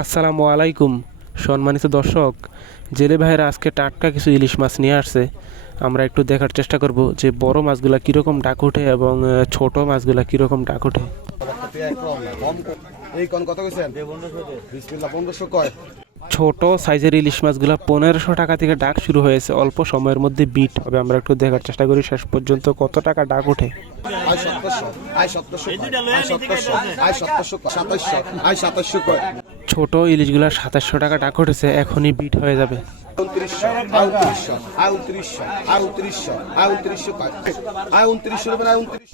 আসসালামু আলাইকুম সম্মানিত দর্শক। জেলে ভাইয়েরা আজকে টাটকা কিছু ইলিশ মাছ নিয়ে আসছে। আমরা একটু দেখার চেষ্টা করব যে বড় মাছগুলা কীরকম ডাক ওঠে এবং ছোট মাছগুলা কীরকম ডাক ওঠে। ছোট সাইজের ইলিশ মাছগুলা 1500 টাকা থেকে ডাক শুরু হয়েছে, অল্প সময়ের মধ্যে বিট হবে। আমরা একটু দেখার চেষ্টা করি শেষ পর্যন্ত কত টাকা ডাক ওঠে। ছোট ইলিশগুলা 2700 টাকা ডাক উঠেছে, এখনই বিট হয়ে যাবে।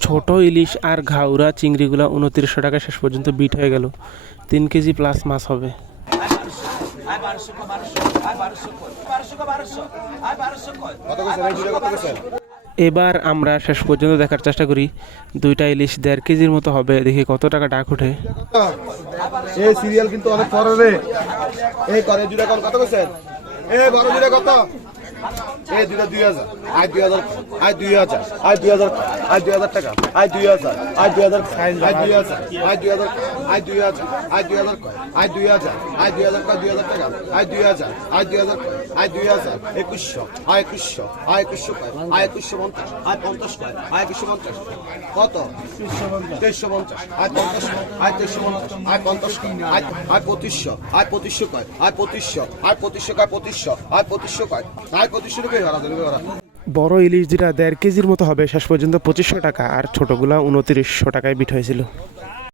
ছোট ইলিশ আর ঘাউরা চিংড়িগুলা 2900 টাকা শেষ পর্যন্ত বিট হয়ে গেল। 3 কেজি প্লাস মাছ হবে। এবার আমরা শেষ পর্যন্ত দেখার চেষ্টা করি। দুইটা ইলিশ 1.5 কেজির মতো হবে, দেখি কত টাকা ডাক ওঠে। এই সিরিয়াল কিন্তু অনেক পরে রে। এই করে জুড়ে কত কইছেন? এই বড় জুড়ে কত? এই দুটা 2000, আই 2000, আই 2000, আই 2000, আই 2000 টাকা, I 2000, I 2000, I 2000, I 2000, I 2000, I 2000, I 2000, I 2000, 2000 টাকা, I 2000, I 2000, I 2000, 2100, I 2100, I 2100, I 2150, I 50, I 2150 কত? 2350, I 50, I 2350, I 50, I 2500, I 2500, I 2500, I 2500, I 2500, I 2500, I 2500 টাকা হারা দেবে হারা। বড় ইলিশ যেটা 1.5 কেজির মতো হবে শেষ পর্যন্ত 2500 টাকা, আর ছোটগুলা 2900 টাকায় বিট হয়েছিল।